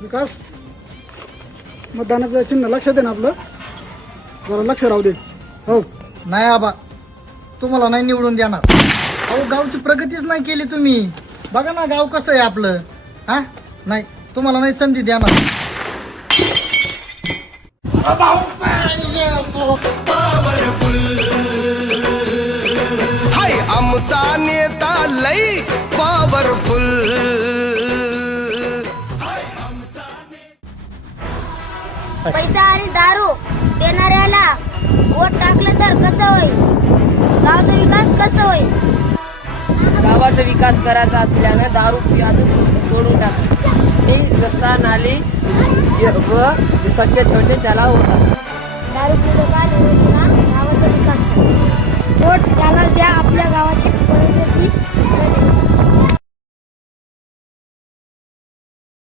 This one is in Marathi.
विकास मतदानाचं चिन्ह लक्षात आहे ना आपलं, जरा लक्ष राहू दे. हो नाही आबा, तुम्हाला नाही निवडून देणार. अहो गावची प्रगतीच नाही केली तुम्ही. बघा ना गाव कसं आहे आपलं. हा नाही, तुम्हाला नाही संधी देणार. हाय आमचा नेता लई पॉवरफुल. पैसा आणि दारू देणाऱ्याला वोट टाकलं तर कसं होईल? गावचा विकास कसं होईल? गावाचा विकास करायचा असल्यानं दारू पियाचं सोडून टाक. हे रस्ता नाली व स्वच्छ ठेवते त्याला होता. दारू पिलं का गावाचा विकास करा. वोट त्याला द्या. आपल्या गावाची प्रगती